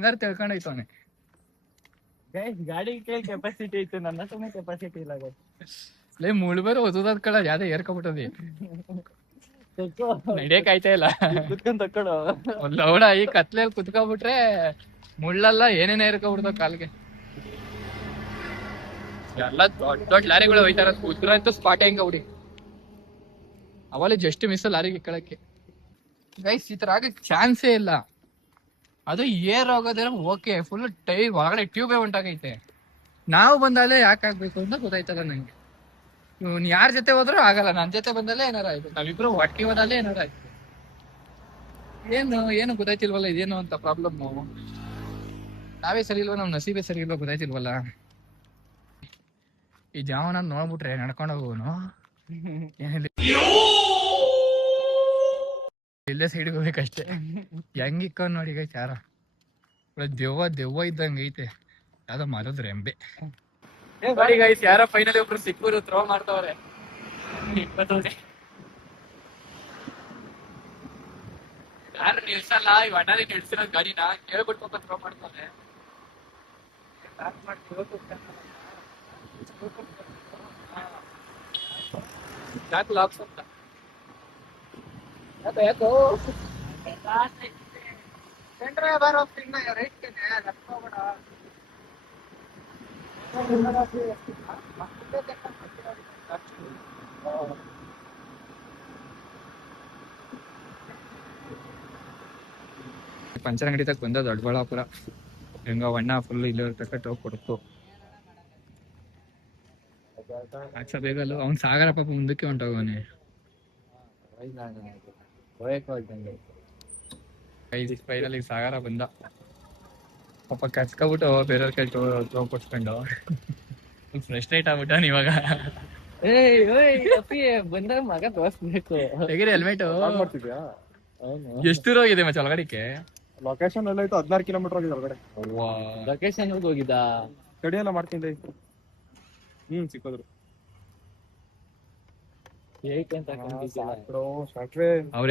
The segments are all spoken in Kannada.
ಹಂಗಾರೆ ತಿಳ್ಕೊಂಡೈತವನೆ. ಗಾಡಿ ಕೆಪಾಸಿಟಿ ಐತೆ, ನನ್ನ ಸುಮ್ಮನೆ ಕೆಪಾಸಿಟಿ ಇಲ್ಲ. ಲೇ ಮುಳ್ಬೇರು ಹೊಸದಾದ ಕಳ ಯಾವ್ದೇ ಏರ್ಕೊಬಿಟ್ಟದಿ ನಡಿಯಕ್ ಆಯ್ತಾ ಇಲ್ಲ. ಕುತ್ಕೊಂಡ್ ತಕ್ಕೊಡು. ಒಂದ್ ಅವಡ ಈ ಕತ್ಲೆಯಲ್ಲಿ ಕುತ್ಕೊಬಿಟ್ರೆ ಮುಳ್ಳೆಲ್ಲ ಏನೇನೇ ಏರ್ಕೊಬಿಡ್ತಾವ ಕಾಲ್ಗೆ. ಎಲ್ಲ ದೊಡ್ಡ ದೊಡ್ಡ ಲಾರಿಗಳು ಹೋಯ್ತಾರ, ಕುದ್ರಂತೂ ಸ್ಪಾಟ್ ಹೆಂಗ ಹುಡಿ ಅವಲ್ಲಿ ಜಸ್ಟ್ ಮಿಸ್ ಲಾರಿಗೆ ಇಕ್ಕಳಕ್ಕೆ. ಗೈಸ್ ಈ ತರ ಆಗಕ್ಕೆ ಚಾನ್ಸೇ ಇಲ್ಲ. ಅದು ಏರ್ ಹೋಗೋದ್ರೆ ಓಕೆ, ಫುಲ್ ಟೈರ್ ಒಳಗಡೆ ಟ್ಯೂಬೇ ಉಂಟಾಗೈತೆ. ನಾವು ಬಂದಾಲೆ ಯಾಕೆ ಆಗ್ಬೇಕು ಅಂತ ಗೊತ್ತಾಯ್ತಲ್ಲ ನಂಗೆ. ಇವ್ನು ಯಾರ ಜೊತೆ ಹೋದ್ರೂ ಆಗಲ್ಲ, ನನ್ನ ಜೊತೆ ಬಂದಲ್ಲೇ ಏನಾರ ಆಯ್ತು, ನಾವಿಬ್ರು ಒಟ್ಟಿಗೆ ಹೋದಲ್ಲೇ ಏನಾರ ಆಯ್ತು. ಏನು ಗೊತ್ತಾಯ್ತಿಲ್ವಲ್ಲ ಇದೇನು ಅಂತ ಪ್ರಾಬ್ಲಮ್. ನಾವೇ ಸರಿ ಇಲ್ವ, ನಮ್ ನಸೀಬೇ ಸರಿ ಇಲ್ವ ಗೊತ್ತಾಯ್ತಿಲ್ವಲ್ಲ. ಈ ಜಾವನ ನೋಡ್ಬಿಟ್ರೆ ನಡ್ಕೊಂಡು ಹೋಗೋನು ಏನಿಲ್ಲ, ಇಲ್ಲೇ ಸೈಡ್ಗೆ ಹೋಗ್ಬೇಕಷ್ಟೇ. ಹೆಂಗಿಕ್ಕ ನೋಡಿ ಗೈಸ್ ಯಾರ ದೆವ್ವ ಇದ್ದಂಗ ಐತೆ, ಯಾವ್ದೋ ಮರದ ರೆಂಬೆ. ನೋಡಿ ಗೈಸ್ ಯಾರ ಫೈನಲಿ ಒಬ್ರು ಸಿಕ್ಕೂರು ಥ್ರೋ ಮಾಡ್ತವ್ರೆ. ಯಾರು ನಿಲ್ಸಲ್ಲ, ಇವ್ ಅಣ್ಣನೇ ನಿಲ್ಸಿರೋ ಗಾಡಿನ ಕೇಳ್ಬಿಟ್ಟು ಪಾಪ ಥ್ರೋ ಮಾಡ್ತಾನೆ. ಯಾಕೆ ಲಾಕ್ಸ್ ಅಂತ ಯಾಕೋ ಸೆಂಟ್ರೇ ಬಾರೋ ಸಿಗ್ನ ರೈಟ್ ಕೇನೆ ಲೆಫ್ಟ್ ಹೋಗಬೇಡ. ಪಂಚರ್ ಅಂಗಡಿ ತಕ್ಕ ಬಂದ ದೊಡ್ಡಬಳ್ಳಾಪುರ. ಹೆಂಗ ಅಣ್ಣ ಫುಲ್ ಇಲ್ಲ ತಕ್ಕ ಹೋಗಿ ಕೊಡ್ತು ಹಾಕ್ಸ ಬೇಕಲ್ಲ. ಅವ್ನ್ ಸಾಗರ ಪಾಪ ಮುಂದಕ್ಕೆ ಹೊಂಟೋಗವನೆ. ಫೈನಲ್ ಈಗ ಸಾಗರ ಬಂದ ಪಾಪ ಕಚ್ಕೊಬಿಟ್ಟು ಬೇರೆಯವ್ರ ಕೈ ಕೊಡ್ಸ್ಕೊಂಡು ಫ್ರಸ್ಟ್ರೇಟ್ ಆಗ್ಬಿಟ್ಟ ಇವಾಗ. ಬಂದಾಗ ಮಗ ತೋರಿಸ್ಬೇಕು. ಹೇಗಿರಿ ಹೆಲ್ಮೆಟ್ ಎಷ್ಟು ದೂರ ಹೋಗಿದೆ ಮಚ್ಚ ಒಳಗಡಿಕೆ? ಲೊಕೇಶನ್ ಎಲ್ಲ ಆಯ್ತು 16 ಕಿಲೋಮೀಟರ್ ಹೋಗಿದೆ ಹೊರಗಡೆ. ಲೊಕೇಶನ್ ಹೋಗಿದ್ದ ಸ್ಟಡಿ ಎಲ್ಲ ಮಾಡ್ತೀನಿ. ಸಿಕ್ಕೋದ್ರು ಅವ್ರ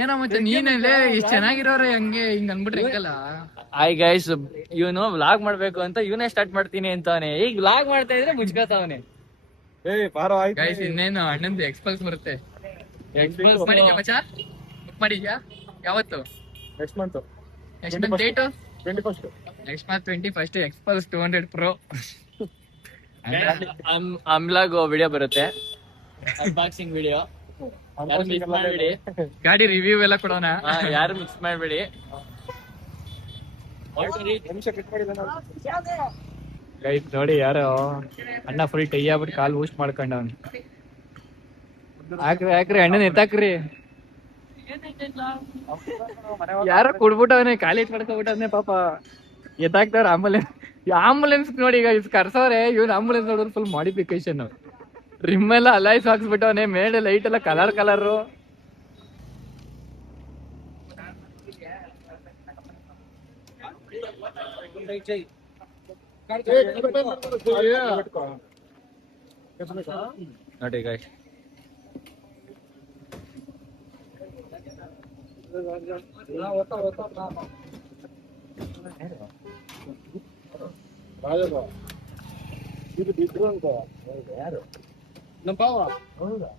ಏನೋ ಮತ್ತೆ ನೀನಲ್ಲೇ ಇಷ್ಟ ಚೆನ್ನಾಗಿರೋರೆ ಹಂಗೆ ಹಿಂಗ್ ಅನ್ಬಿಟ್ರೆ ಹೆಂಗಲ್ಲ. ಹಾಯ್ ಗೈಸ್, ಇವನು ವ್ಲಾಗ್ ಮಾಡ್ಬೇಕು ಅಂತ ಇವನೇ ಸ್ಟಾರ್ಟ್ ಮಾಡ್ತೀನಿ ಅಂತವನೆ. ಈಗ ವ್ಲಾಗ್ ಮಾಡ್ತಾ ಇದ್ರೆ ಮುಚ್ಕೋತಾವನೆ. ಗೈಸ್ ಇನ್ನೇನು ಅಣ್ಣಂದು ಎಕ್ಸ್ಪಲ್ಸ್ ಬರುತ್ತೆ. ಎಕ್ಸ್ಪಲ್ಸ್ ಮಾಡಿದ್ಯಾ ಮಚ್ಚ? ಬುಕ್ ಮಾಡಿದ್ಯಾ? ಯಾವತ್ತು? Next month date? 21st. Next month 21st Xpulse 200 Pro ಅಮ್ಲಾಗ್ ವಿಡಿಯೋ ಬರುತ್ತೆ, ಅನ್ಬಾಕ್ಸಿಂಗ್ ವಿಡಿಯೋ. ಗಾಡಿ ರಿವ್ಯೂ ಎಲ್ಲ ಕೊಡೋಣ, ಯಾರು ಮಿಕ್ಸ್ ಮಾಡ್ಬೇಡಿ. ಗೈಸ್ ನೋಡಿ ಯಾರೋ ಅಣ್ಣ ಫುಲ್ ಟೈ ಆಗ್ಬಿಟ್ಟು ಕಾಲ್ ಬೂಸ್ಟ್ ಮಾಡ್ಕೊಂಡವನ್. ಹಾಕ್ರಿ ಅಣ್ಣನ ಎತ್ತಾಕ್ರಿ. ಯಾರೋ ಕುಡ್ಬಿಟ್ಟವನೇ, ಖಾಲಿ ಮಾಡ್ಕೊಬಿಟ್ಟವನೇ ಪಾಪ. ಎತ್ತಾಕ್ತಾರ ಆಂಬುಲೆನ್ಸ್ ನೋಡಿ ಈಗ ಕರ್ಸವ್ರೆ. ಇವ್ನ ಆಂಬುಲೆನ್ಸ್ ನೋಡಿದ್ರೆ ಫುಲ್ ಮಾಡಿಫಿಕೇಶನ್, ರಿಮ್ ಎಲ್ಲ ಅಲೈಸ್ ಹಾಕ್ಸ್ಬಿಟ್ಟವನೆ, ಮೇಲೆ ಲೈಟ್ ಎಲ್ಲ ಕಲರ್. ನೋಡಿ ಗಾಯ್ಸ್ ಇದು ಬಿದ್ರು ಅಂತ ಯಾರು ನಮ್ಮ ಪಾವ. ಹೌದಾ?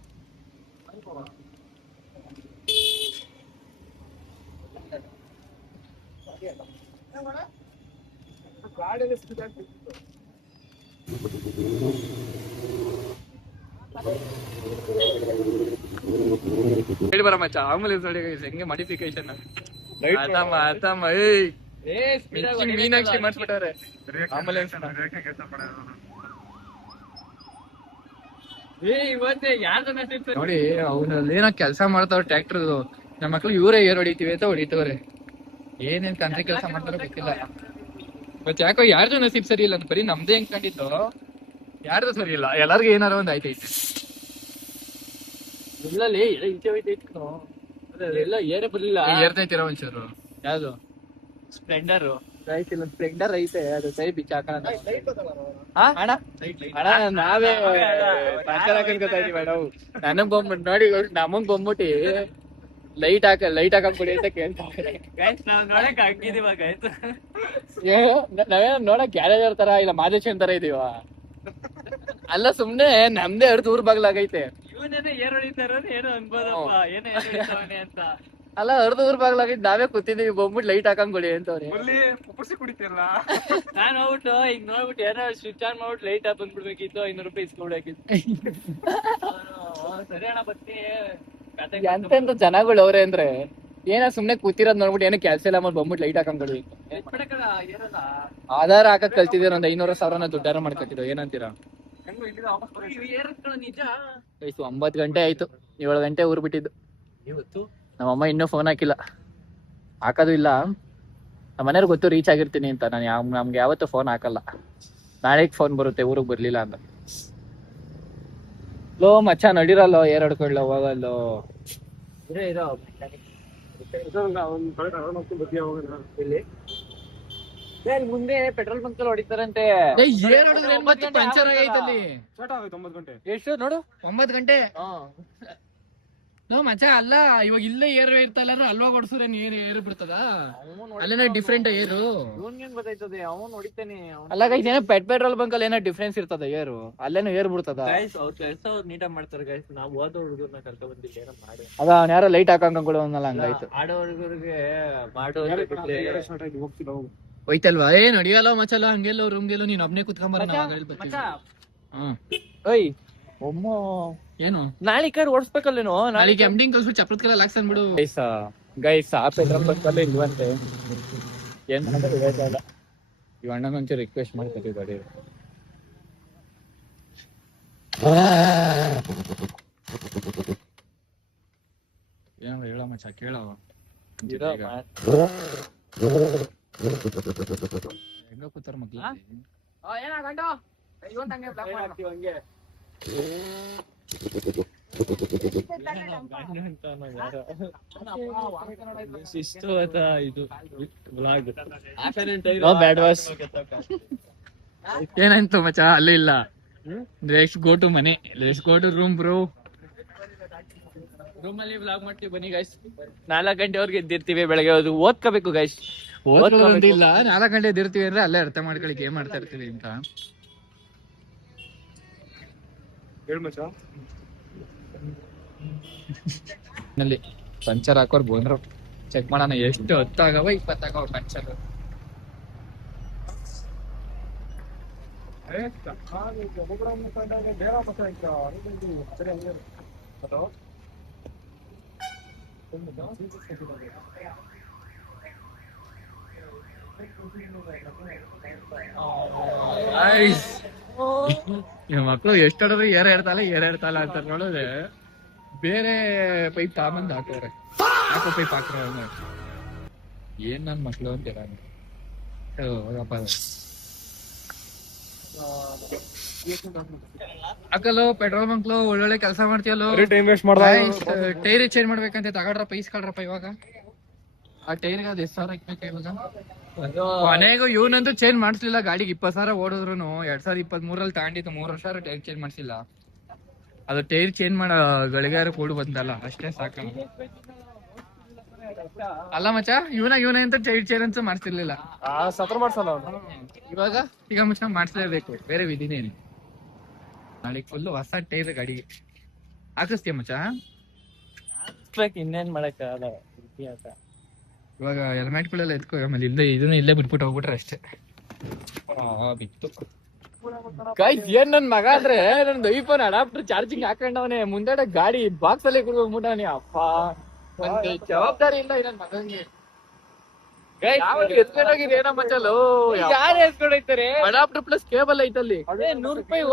ಹೇಳಿ ಬರ ಮಚ್ಚ, ಆಂಬುಲೆನ್ಸ್ ನೋಡಿ ಹೆಂಗೆ ಮಾಡಿಫಿಕೇಶನ್. ಮೀನಾಕ್ಷಿ ಮಾಡ್ಸ್ಬಿಟ್ಟವ್ರೆ ಆಂಬುಲೆನ್ಸ್. ನೋಡಿ ಅವನಲ್ಲಿ ಏನೋ ಕೆಲಸ ಮಾಡ್ತಾವ್ರ ಟ್ರ್ಯಾಕ್ಟರ್. ನಮ್ಮ ಮಕ್ಳು ಇವರೇ ಏರ್ ಹೊಡಿತೀವಿ ಅಂತ ಹೊಡಿತವ್ರೆ. ಏನೇನ್ ಕಂತ್ರಿ ಕೆಲಸ ಮಾಡ್ತಾರೋ ಗೊತ್ತಿಲ್ಲ. ಮತ್ತೆ ಯಾಕೋ ಯಾರ್ದು ನಸೀಬ್ ಸರಿ ಇಲ್ಲ ಅಂತ ಬರೀ ನಮ್ದೇ ಹೆಂಗ್ ಕಂಡಿದ್ದು, ಯಾರ್ದು ಸರಿ ಇಲ್ಲ. ಎಲ್ಲಾರ್ಗು ಏನಾರ ಒಂದ್ ಆಯ್ತೈತಿ. ಎಲ್ಲ ಏರೇ ಬರ್ಲಿಲ್ಲ. ಏರ್ತೈತಿರೋ ಒಂಚೂರು. ಯಾವ್ದು ಸ್ಪ್ಲೆಂಡರ್ ಸ್ಪ್ಲೆಂಡರ್ ಐತೆ, ಅದು ಸೈ ಬಿಚ್ಚ ಹಾಕೋಣ. ನಾವೇ ನನಗ್ ಬಂದ್ಬಿಟ್ಟು ನೋಡಿ, ನಮಗ್ ಬಂದ್ಬಿಟ್ಟು ಲೈಟ್ ಹಾಕಕ್ ಕೊಡಿ ಅಂತ ಕೇಳ್ತಾರೆ. ಗೈಸ್ ನಾವ್ ನೋಡಕ್ ಹಾಕಿದೀವ ಗೈಸ್. ನಾವೇನೋ ನೋಡಕ್ ಗ್ಯಾರೇಜ್ ತರ ಇಲ್ಲ ಮಾದೇಶನ್ ತರ ಇದೀವ. ಅಲ್ಲ ಸುಮ್ನೆ ನಮ್ದೇ ಎರಡು ದೂರ ಬಾಗ್ಲಾಗೈತೆ. ಇವನೇನೋ ಏರ್ ಹೊಡಿತಾರೋ ಏನೋ ಅನ್ಬೋದಪ್ಪ, ಏನೋ ಏರ್ ಹೊಡಿತಾವನೆ ಅಂತ. ಅಲ್ಲ ಅರ್ಧ ಊರ್ ಬಾಗ್ಲಾಗೈತೆ, ನಾವೇ ಕೂತಿದೀವಿ, ಬಂದ್ಬಿಟ್ಟು ಲೈಟ್ ಹಾಕಂಗ್ ಕೊಡಿ ಅಂತವ್ರೆ. ನಾನ್ ಹೋಗ್ಬಿಟ್ಟು ಈಗ ನೋಡ್ಬಿಟ್ಟು ಏನೋ ಸ್ವಿಚ್ ಆನ್ ಮಾಡ್ಬಿಟ್ಟು ಲೈಟ್ ಆಫ್ ಬಂದ್ಬಿಡ್ಬೇಕಿತ್ತು, 500 ರೂಪಾಯಿ ಇಸ್ಕೊಬಿಡಾಕಿತ್ತು. ಸರಿ ಅಣ್ಣ ಬರ್ತೀನಿ. ಎಂತೆಂತ ಜನಗಳು ಅವ್ರೆ ಅಂದ್ರೆ ಏನೋ ಸುಮ್ನೆ ಕೂತಿರೋದ್ ನೋಡ್ಬಿಟ್ಟು ಏನೋ ಕೆಲ್ಸ ಇಲ್ಲ ಮಾಡಿ ಬಂದ್ಬಿಟ್ಟು ಲೈಟ್ ಹಾಕಂಗ್ ಕೊಡಿ. ಆಧಾರ್ ಹಾಕಕ್ ಕಲ್ತಿದ್ದೀರ ಒಂದ್ 500,000 ದುಡ್ಡಾರ ಮಾಡ್ಕೊತಿರೋ, ಏನಂತೀರಾ? ನಿಜ 9 ಗಂಟೆ ಆಯ್ತು, 7 ಗಂಟೆ ಊರ್ ಬಿಟ್ಟಿದ್ದು. ಇವತ್ತು ನಮ್ಮಮ್ಮ ಇನ್ನೂ ಫೋನ್ ಹಾಕಿಲ್ಲ, ಹಾಕೋದು ಇಲ್ಲ. ನಮ್ಮ ಮನೆಯವ್ರಿಗೆ ಗೊತ್ತು ರೀಚ್ ಆಗಿರ್ತೀನಿ ಅಂತ. ನಾನು ನಮ್ಗೆ ಯಾವತ್ತೂ ಫೋನ್ ಹಾಕಲ್ಲ, ನಾಳೆಗ್ ಫೋನ್ ಬರುತ್ತೆ ಊರಿಗೆ ಬರ್ಲಿಲ್ಲ ಅಂತ. ಲೋ ಮಚ್ಚ ನಡಿರಲ್ಲೋ, ಏರ್ ಹೊಡ್ಕೊಳ್ಳೋ ಹೋಗಲ್ಲೋ. ಇರೋ ಮುಂದೆ ಪೆಟ್ರೋಲ್ ಬಂಕ್ ಅಲ್ಲಿ ಹೊಡಿತಾರಂತೆ. ಏರ್ ಹೊಡೆದ್ರೆ ಪಂಚರ್ ಆಗೈತಲ್ಲಿ. ಎಷ್ಟು ನೋಡು 9 ಗಂಟೆ. ನೋ ಮಚ್ಚ ಅಲ್ಲ, ಇವಾಗ ಇಲ್ಲೇ ಏರ್ ಇರ್ತಲ್ಲ, ಅಲ್ವಾ ಹೊಡ್ಸುರೆ ಏರ್ ಬಿಡ್ತದ? ಅಲ್ಲೇನ ಡಿಫ್ರೆಂಟ್ ಏರು. ಗೊತ್ತಾಯ್ತದೆ ಅವನು ಹೊಡಿತಾನೆ. ಅಲ್ಲ ಗೈಸ್, ಏನೋ ಪೆಟ್ರೋಲ್ ಬಂಕ್ ಅಲ್ಲಿ ಏನೋ ಡಿಫ್ರೆನ್ಸ್ ಇರ್ತದ ಏರು, ಅಲ್ಲೇನೋ ಏರ್ ಬಿಡ್ತದ. ಅವ್ರ ಕೆಲಸ ಅವ್ರು ನೀಟಾಗಿ ಮಾಡ್ತಾರೆ ಗೈಸ್. ನಾವು ಓದೋ ಹುಡುಗರ್ನ ಕರ್ಕೊಂಡ್ ಬಂದಿಲ್ಲ, ಏನೋ ಮಾಡಿ. ಅದ ಅವ್ನ ಯಾರೋ ಲೈಟ್ ಹಾಕಂಗಳು ಅನ್ನಲ್ಲ, ಹಂಗಾಯ್ತು. ಆಡೋ ಹುಡುಗರಿಗೆ ಮಾಡೋ ಹೋಯ್ತಲ್ವಾ? ನಡಿಯಲ್ಲ ಮಚ್ಚಲ್ಲ, ಹಂಗೆಲ್ಲ ರೂಮ್ಗೆಲ್ಲ ನೀನ್ ಒಬ್ನೇ ಕುತ್ಕೊಂಬರ. ಓಯ್ ಒಮ್ಮ ಏನು ನಾಳೆ ಕಡೆ ಓಡಿಸ್ಬೇಕಲ್ಲೇನೋ? ನಾಳೆಗೆ ಎಂಡಿಂಗ್ ಕಳ್ಸ್ಬಿಟ್ಟು ಚಪ್ರದ ಕಲ್ಲ ಹಾಕ್ಸನ್ ಬಿಡು. ಗೈಸ್ ಆ ಪೆಟ್ರೋಲ್ ಬಂಕ್ ಅಲ್ಲೇ ಇಲ್ವಂತೆ, ಏನ್ ಮಾಡೋದು ಗೊತ್ತಾಗಲ್ಲ. ಇವ್ ಅಣ್ಣನ ಒಂಚೂರು ರಿಕ್ವೆಸ್ಟ್ ಮಾಡ್ತೀವಿ ಗಾಡಿ. ಏನೋ ಹೇಳ ಮಚ್ಚ, ಕೇಳವ. ಹೆಂಗ ಕೂತಾರ ಮಕ್ಳು? ಏನಾಯ್ತು ಮಚ್ಚ? ಅಲ್ಲೇ ಇಲ್ಲ. ಲೆಟ್ಸ್ ಗೋ ಟು ಮನೆ, let's go to room bro. Room ಅಲ್ಲಿ ವ್ಲಾಗ್ ಮಾಡ್ತೀವಿ ಬನ್ನಿ ಗೈಸ್. 4 ಗಂಟೆವರೆಗೆ ಎದ್ದಿರ್ತೀವಿ, ಬೆಳಗ್ಗೆ ಓದ್ಕೋಬೇಕು ಗೈಸ್. ಓದ್ಕೊಂಡಿಲ್ಲ, 4 ಗಂಟೆ ಎದ್ದಿರ್ತೀವಿ ಅಂದ್ರೆ ಅಲ್ಲೇ ಅರ್ಥ ಮಾಡ್ಕೊಳಿಕ್ ಏನ್ ಮಾಡ್ತಾ ಇರ್ತೀವಿ ಅಂತ. ನಲ್ಲಿ ಪಂಚರ್ ಹಾಕೋರ್ ಬಂದ್ರು, ಚೆಕ್ ಮಾಡೋಣ ಎಷ್ಟು 10 ಆಗವ 20 ಆಗವ ಪಂಚರ್. ಮಕ್ಳು ಎಷ್ಟಾಡ್ರು ಏರ ಇರ್ತಾಲ ಅಂತ ನೋಡಿದ್ರೆ ಬೇರೆ ಪೈಪ್ ತಾಮಂದ್ ಹಾಕೋರೆ. ಹಾಕೋ ಪೈಪ್ ಹಾಕ್ರ ಏನ್ ನನ್ ಮಕ್ಳು ಅಂತೀರ? ಹಾಕಲ್ಲೋ ಪೆಟ್ರೋಲ್ ಬಂಕ್ಲು ಒಳ್ಳೊಳ್ಳೆ ಕೆಲಸ ಮಾಡ್ತೀಯಲ್ಲೋ. ಟೈರ್ ಚೇಂಜ್ ಮಾಡ್ಬೇಕಂತ ತಗೊಳ್ರಪ್ಪ, ಇಸ್ಕೊಳ್ರಪ್ಪ. ಇವಾಗ ಆ ಟೈರ್ಗೆ ಅದ್ 10,000 ಇಕ್ಬೇಕ ಇವಾಗ. ಕೊನೆಗೂ ಇವನಂತೂ ಚೇಂಜ್ ಮಾಡಿಸ್ಲಿಲ್ಲ, ಗಾಡಿಗೆ 20,000 ಓಡಿದ್ರು. 2023 ತಗೊಂಡಿತ್ತು, 3 ವರ್ಷ ಟೈರ್ ಚೇಂಜ್ ಮಾಡ್ಸಿಲ್ಲ. ಅದು ಟೈರ್ ಚೇಂಜ್ ಮಾಡೋ ಗಳಿಗಾರ ಕೂಡು ಬಂದಲ್ಲ, ಅಷ್ಟೇ ಸಾಕ. ಅಲ್ಲ ಮಚ್ಚ, ಇವನಂತ ಟೈರ್ ಚೇಂಜ್ ಅಂತ ಮಾಡ್ತಿರ್ಲಿಲ್ಲ. ಈಗ ಮಚ್ಚ ಮಾಡ್ಸ್ಲೇಬೇಕು, ಬೇರೆ ವಿಧಿನೇನು. ನಾಳೆಗ್ ಫುಲ್ ಹೊಸ ಟೈರ್ ಗಾಡಿಗೆ ಹಾಕಿಸ್ತೀಯ ಮಚ್ಚ? ಇನ್ನೇನ್ ಮಾಡಕ್ಕ ಇವಾಗ ಹೆಲ್ಮೆಟ್ಗಳೆಲ್ಲ ಎತ್ಕೋ, ಆಮೇಲೆ ಇಲ್ಲೇ ಬಿಟ್ಬಿಟ್ಟು ಹೋಗ್ಬಿಟ್ರೆ ಅಷ್ಟೇ. ಬಿತ್ತು ಗೈಸ್. ಏನ್ ನನ್ ಮಗ ಅಂದ್ರೆ ನನ್ ಐಫೋನ್ ಅಡಾಪ್ಟರ್ ಚಾರ್ಜಿಂಗ್ ಹಾಕೊಂಡವನೆ, ಮುಂದೆ ಗಾಡಿ ಬಾಕ್ಸ್ ಅಲ್ಲೇ ಕುಡ್ಕೊಂಡ್ಬಿಟ್ಟವನಿ. ಅಪ್ಪ ಒಂದು ಜವಾಬ್ದಾರಿ ಇಲ್ಲ ನನ್ ಮಗಂಗೆ. ಎತ್ಕೊಂಡೋಗಿದ್ ಮಚ್ಚಲು ಯಾರು ಎತ್ಕೊಂಡೋಗ್ತಾರೆ? ಅಡಾಪ್ಟರ್ ಪ್ಲಸ್ ಕೇಬಲ್ ಐತಲ್ಲಿ. 100 ರೂಪಾಯಿ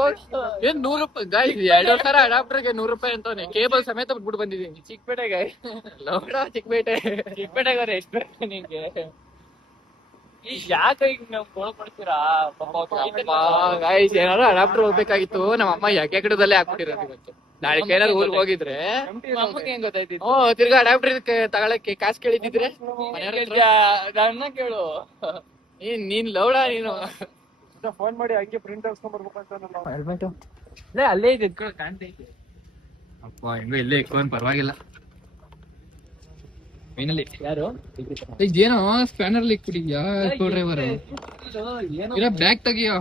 ಏನ್ 100 ರೂಪಾಯಿ ಗಾಯ್ಸ್? 2,000 ಅಡಾಪ್ಟರ್ಗೆ 100 ರೂಪಾಯಿ ಅಂತವನೆ. ಕೇಬಲ್ ಸಮೇತ ಬಿಟ್ಬಿಟ್ಟು ಬಂದಿದ್ದೀನಿ ಚಿಕ್ಕಪೇಟೆಗೆ. ನೋಡ ಚಿಕ್ಕಪೇಟೆಗೆ ಎಷ್ಟು ಬೇಕು ನಿಂಗೆ? ಯಾಕೆ ಈಗ ನಾವು ಕೊಡ್ತೀರಾ? ಗಾಯ್ಸ್ ಏನಾದ್ರು ಅಡಾಪ್ಟರ್ ಹೋಗ್ಬೇಕಾಗಿತ್ತು, ನಮ್ಮ ಅಮ್ಮ ಯಾಕೆ ಕಡೆದಲ್ಲೇ ಹಾಕ್ಬಿಟ್ಟಿರೋದು ಇವತ್ತು. ನಾಳೆ ಏನಾದ್ರು ಊರಿಗೆ ಹೋಗಿದ್ರೆ ಹೆಂಗ್ ಗೊತ್ತಾಯ್ತಿತ್ತು? ತಿರ್ಗಾ ಅಡಾಪ್ಟರ್ ತಗೊಳಕ್ಕೆ ಕಾಸು ಕೇಳಿದ್ರೆ ನನ್ನ ಕೇಳು. ನೀನ್ ಲೌಡ ನೀನು. ಫೋನ್ ಮಾಡಿ ಹಂಗೆ ಪ್ರಿಂಟ್ ಹಾಕ್ಸ್ಕೊಂಡ್ ಬರ್ಬೇಕಂತ ಹೆಲ್ಮೆಟ್ ಅಲ್ಲೇ ಇದೆ ಕಾಣ್ತೈತೆ. ಅಪ್ಪ ಹೆಂಗೋ ಇಲ್ಲೇ ಇಕ್ಕೊಂಡ್ ಪರವಾಗಿಲ್ಲ. ಫೈನಲಿ ಯಾರು ಏನೋ ಸ್ಪ್ಯಾನರ್ ಇಕ್ಬಿಟ್ಟಿದ್ಯಾ ಕೋ ಡ್ರೈವರ್ ಇಲ್ಲ ಬ್ಯಾಗ್ ತೆಗಿಯೋ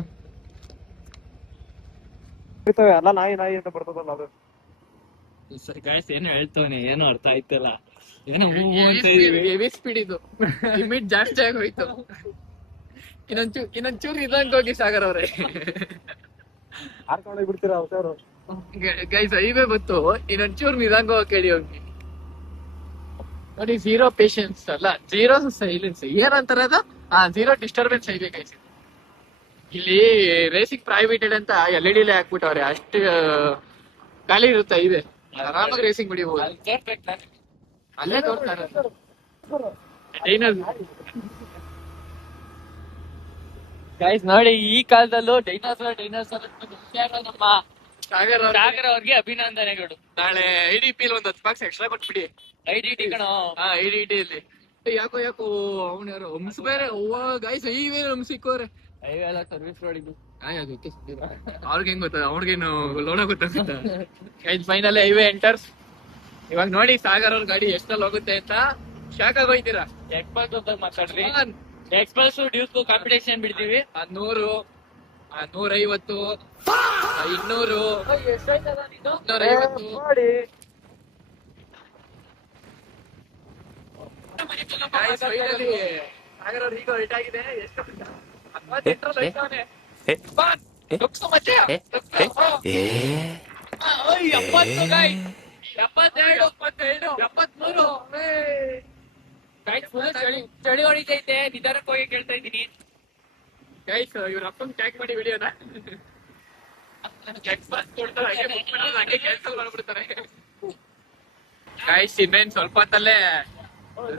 ಅಲ್ಲ ನಾಯಿ ನಾಯಿ ಅಂತ ಬರ್ತದಲ್ಲ ಅದು. ಗಾಯ್ಸ್ ಏನು ಹೇಳ್ತವನೆ ಏನು ಅರ್ಥ ಆಯ್ತಲ್ಲ. ಏನೋ ಹೂ ಅಂತ ಇದೀವಿ. ಹೆವಿ ಸ್ಪೀಡ್ ಇದು ಲಿಮಿಟ್ ಜಾಸ್ತಿ ಆಗೋಯ್ತು. ಇನ್ನೊಂಚೂರು ಇದಂಗ್ ಹೋಗಿ ಸಾಗರ್ ಅವ್ರೆ. ಹಾರ್ಕೊಂಡೋಗಿ ಬಿಡ್ತೀರಾ ಅವ್ರು. ಗೈಸ್ ಹೈವೇ ಬಂತು, ಇನ್ನೊಂಚೂರು ನಿಧಾಂಗ ಹೋಗಿ ಕೇಳಿ ಹೋಗಿ ನೋಡಿ. ಝೀರೋ ಪೇಷನ್ಸ್ ಅಲ್ಲ, ಝೀರೋ ಸೈಲೆನ್ಸ್ ಏನಂತಾರೆ ಅದು, ಝೀರೋ ಡಿಸ್ಟರ್ಬೆನ್ಸ್ ಹೈವೇ ಗೈಸ್. ಇಲ್ಲಿ ರೇಸಿಂಗ್ ಪ್ರೈವೇಟೆಡ್ ಅಂತ LED ಹಾಕ್ಬಿಟ್ಟವ್ರೆ, ಅಷ್ಟು ಖಾಲಿ ಇರುತ್ತೆ ಹೈವೇ, ಆರಾಮಾಗಿ ರೇಸಿಂಗ್ ಬಿಡಿಬಹುದು. ಅಲ್ಲೇ ತೋರ್ತಾರೆ ಗೈಸ್ ನೋಡಿ, ಈ ಕಾಲದಲ್ಲೂ ಡೈನೋಸಾರ್ ನಮ್ಮ ಸಾಗರ್ ಸಾಗರ್ ಅವ್ರಿಗೆ ಅಭಿನಂದನೆಗಳು. ನಾಳೆ IDP ಒಂದ್ 10 ಬಾಕ್ಸ್ ಎಕ್ಸ್ಟ್ರಾ ಕೊಟ್ಬಿಡಿ. IDT ಕಣೋ. IDT ಅಲ್ಲಿ ಯಾಕೋ ಅವ್ನ ಯಾರು ಹಂಸ ಬೇರೆ ಗೈಸ್ ಹೈವೇ ಹಂಸಿಕೋರೆ ಎಲ್ಲ ಸರ್ವಿಸ್ ರೋಡಿಗೆ ಅವ್ರಿಗೆ ಹೆಂಗ್ ಗೊತ್ತದ, ಅವ್ರಿಗೇನು ಲೋಣ ಗೊತ್ತಾಗುತ್ತ. Final highway enters. ಇವಾಗ ನೋಡಿ ಸಾಗರ್ ಅವ್ರ ಗಾಡಿ ಎಷ್ಟಲ್ಲಿ ಹೋಗುತ್ತೆ ಅಂತ ಶಾಕ್ ಆಗೋಯ್ತೀರಾ. ಎಕ್ಸ್ಪಲ್ಸ್ ಅಂತ ಮಾತಾಡ್ರಿ. ಎಕ್ಸ್ಪಲ್ಸ್ ಡ್ಯೂಸ್ ಕಾಂಪಿಟೇಷನ್ ಬಿಡ್ತೀವಿ. 100, 150, 200, 250. ಸಾಗರ್ ಅವ್ರ ಈಗ ರೇಟ್ ಆಗಿದೆ ಎಷ್ಟು 58 ಐತಾನೆ. 70 ಮಚ್ಚೆ 70 ಗೈ 72 72 73. ಚಳಿ ಹೊಡಿತೈತೆ, ನಿಧಾನಕ್ಕೆ ಹೋಗಿ ಕೇಳ್ತಾ ಇದ್ದೀನಿ. ಗೈಸ್ ಇವ್ರ ಅಪ್ಪಂಗ್ ಟ್ಯಾಗ್ ಮಾಡಿ ವಿಡಿಯೋನ ಹಂಗೆ ಕ್ಯಾನ್ಸಲ್ ಮಾಡ್ಬಿಡ್ತಾರೆ. ಗೈಸ್ ಇನ್ನೇನ್ ಸ್ವಲ್ಪ ಹೊತ್ತಲ್ಲೇ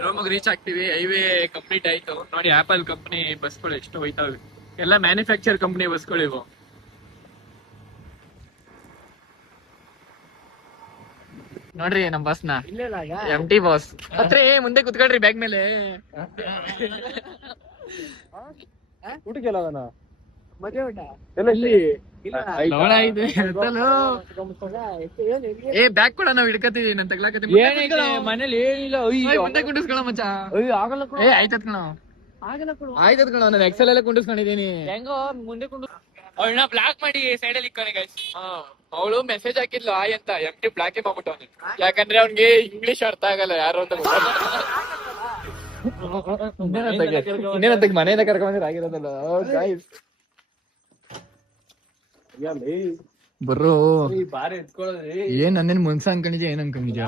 ರೋಮಿಗೆ ರೀಚ್ ಆಗ್ತೀವಿ. ಹೈವೇ ಕಂಪ್ಲೀಟ್ ಆಯ್ತು ನೋಡಿ. ಆಪಲ್ ಕಂಪ್ನಿ ಬಸ್ಗಳು ಎಷ್ಟು ಹೋಯ್ತಾವೆ, ಎಲ್ಲ ಮ್ಯಾನುಫ್ಯಾಕ್ಚರ್ ಕಂಪ್ನಿ ಬಸ್ಗಳು ಇವು. ನೋಡ್ರಿ ನಮ್ ಬಸ್ನ MT ಬಾಸ್ ಹತ್ರ ಮುಂದೆ ಕುತ್ಕೊಳ್ರಿ ಬ್ಯಾಗ್ ಮೇಲೆ. ಊಟಕ್ಕೆಲ್ಲ ಅದನ್ನ ಲೋಣ ಇದೆ ಏ ಬ್ಯಾಗ್ ಕೂಡ ನಾವ್ ಹಿಡ್ಕತೀವಿ, ನಾನ್ ತಗ್ಲಾಕತ್ತೀನಿ. ಮನೇಲಿ ಏನಿಲ್ಲ. ಮುಂದೆ ಕುಂಡಿಸ್ಕೊಳ ಮಚ್ಚ. ಏ ಆಯ್ತತ್ ಕಣ ನಾನು ಎಕ್ಸೆಲ್ ಎಲ್ಲ ಕುಂಡಿಸ್ಕೊಂಡಿದೀನಿ. ಹೆಂಗೋ ಮುಂದೆ ಕೊಂಡು ಅವಳನ್ನ ಬ್ಲಾಕ್ ಮಾಡಿ ಸೈಡ್ ಅಲ್ಲಿ ಇಕ್ಕಾನೆ ಗೈಸ್. ಅವಳು ಮೆಸೇಜ್ ಹಾಕಿದ್ಲು ಆಯ್ ಅಂತ, MT ಬ್ಲಾಕ್ ಮಾಡ್ಬಿಟ್ಟು. ಯಾಕಂದ್ರೆ ಅವ್ನಿಗೆ ಇಂಗ್ಲಿಷ್ ಅರ್ಥ ಆಗಲ್ಲ ಯಾರು ಅಂತ. ಇನ್ನೇನಂತ ಮನೆಯಿಂದ ಕರ್ಕೊಂಡ್ರೆ ಆಗಿರೋದಲ್ಲ ಬರ್ರೋ. ಬಾರಿ ಎತ್ಕೊಳ್ಳೋದ್ರಿ. ಏನ್ ನನ್ನೇನ್ ಮುನ್ಸ ಅನ್ಕೊಂಡಿದ್ಯಾ, ಏನ್ ಅನ್ಕೊಂಡಿದ್ಯಾ?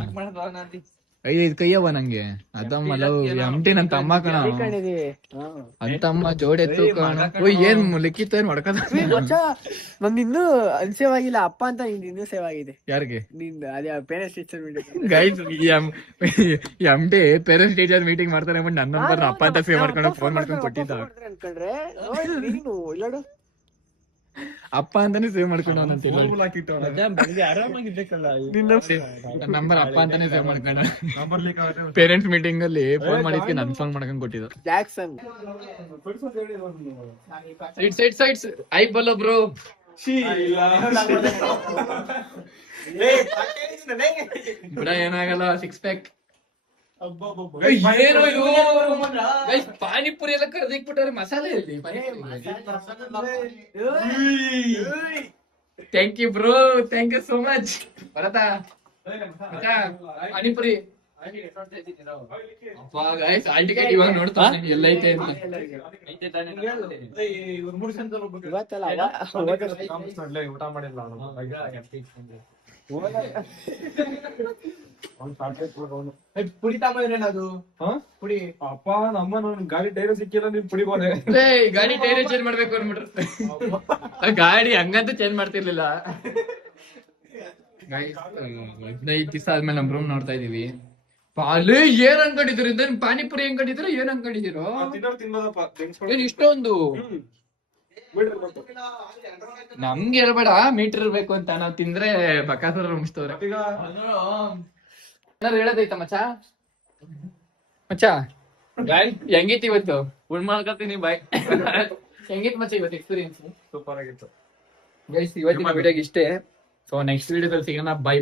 5 ಕೈಯವ ನಂಗೆ. ಅದಮ್ಮ MT ನನ್ ತಮ್ಮ ಕಣ, ಅಂತಮ್ಮ ಜೋಡೆತ್ತು ಕಣ. ಏನ್ ಲಿಖಿತ ಏನ್ ಮಾಡ್ಕದ. ನಂದಿನ್ನೂ ಅನ್ಸೇವಾಗಿಲ್ಲ ಅಪ್ಪ ಅಂತ, ನಿಂದ ಇನ್ನೂ ಸೇವ್ ಆಗಿದೆ. ಯಾರಿಗೆ? ನಿಂದ ಅದೇ parents teacher guys MT parents teacher meeting ಮಾಡ್ತಾರೆ ಅಂದ್ಬಿಟ್ಟು ನನ್ನ ನಂಬರ್ ಅಪ್ಪ ಅಂತ ಸೇವ್ ಮಾಡ್ಕೊಂಡು ಫೋನ್ ಮಾಡ್ಕೊಂಡು ಕೊಟ್ಟಿದ್ದ. ಅನ್ಕೊಂಡ್ರೆ ನೀನು ಇಲ್ಲೋಡು ಅಪ್ಪ ಅಂತಾನೆ ಸೇವ್ ಮಾಡ್ಕೊಂಡು ನಂಬರ್ ಅಪ್ಪ ಅಂತಾನೆ ಸೇವ್ ಮಾಡ್ಕೊಂಡು ಪೇರೆಂಟ್ಸ್ ಮೀಟಿಂಗ್ ಅಲ್ಲಿ ಫೋನ್ ಮಾಡಿದ್ಕೆ ನನ್ ಫೋನ್ ಮಾಡ್ಕೊಂಡ್ ಕೊಟ್ಟಿದ್ದು. ಜಾಕ್ಸನ್ ಸೈಡ್ಸ್ ಐ ಬಲ್ಲ ಬ್ರೋ. ಬಿಡ ಏನಾಗಲ್ಲ, 6 ಪ್ಯಾಕ್. ಏನು ಇದು ಗೈಸ್, ಪಾನಿಪುರಿ ಎಲ್ಲ ಕರ್ದಿಕ್ಬಿಟ್ಟಾರೆ. ಮಸಾಲೆ ಇಲ್ಲಿ thank you bro, thank you so much. ಬರತಾ ಪಾನಿಪುರಿ ಹಾಲ್ ಟಿಕೆಟ್ ಇವಾಗ ನೋಡ್ತಾ ಎಲ್ಲೈತೆ ಅಂತ. ಊಟ ಮಾಡಿಲ್ಲ ಪುಡಿ ತಗೊಂಡ್ರೇನದು ಪುಡಿ. ಅಪ್ಪ ನಮ್ಮ ಗಾಡಿ ಟೈರ್ ಸಿಕ್ಕಿಲ್ಲ, ನೀನ್ ಪುಡಿ ಗಾಡಿ ಟೈರ್ ಚೇಂಜ್ ಮಾಡ್ಬೇಕು ಅಂದ್ಬಿಟ್ರೆ. ಗಾಡಿ ಹಂಗಂತ ಚೇಂಜ್ ಮಾಡ್ತಿರ್ಲಿಲ್ಲ. 15 ದಿವಸ ಆದ್ಮೇಲೆ ನಮ್ ರೂಮ್ ನೋಡ್ತಾ ಇದೀವಿ. ಪಾಲೆ ಏನ್ ಅನ್ಕೊಂಡಿದ್ರು, ಇದೇನ್ ಪಾನಿಪುರಿ ಅನ್ಕೊಂಡಿದ್ರು, ಏನ್ ಅನ್ಕೊಂಡಿದ್ರು? ಏನ್ ಇಷ್ಟೊಂದು ನಮ್ಗೆ ಹೇಳ್ಬೇಡ, ಮೀಟರ್ ಇರ್ಬೇಕು ಅಂತ. ನಾವ್ ತಿಂದ್ರೆ ಬಕಾಸುರ ರಂಭಿಸ್ತವ್ರೆ. ಏನಾರು ಹೇಳದೈತ ಮಚ್ಚ? ಹೆಂಗಿತ್ತು ಇವತ್ತು? ಫುಲ್ ಮಾಡ್ಕೊತೀನಿ ಬಾಯ್. ಹೆಂಗಿತ್ತು ಮಚ್ಚ ಇವತ್ತು ಎಕ್ಸ್ಪೀರಿಯನ್ಸ್? ಸೂಪರ್ ಆಗಿತ್ತು ಗೈಸ್ ಇವತ್ತಿನ ವಿಡಿಯೋಗೆ ಇಷ್ಟೇ. ಸೊ ನೆಕ್ಸ್ಟ್ ವಿಡಿಯೋದಲ್ಲಿ ಸಿಗೋಣ. ಬೈ.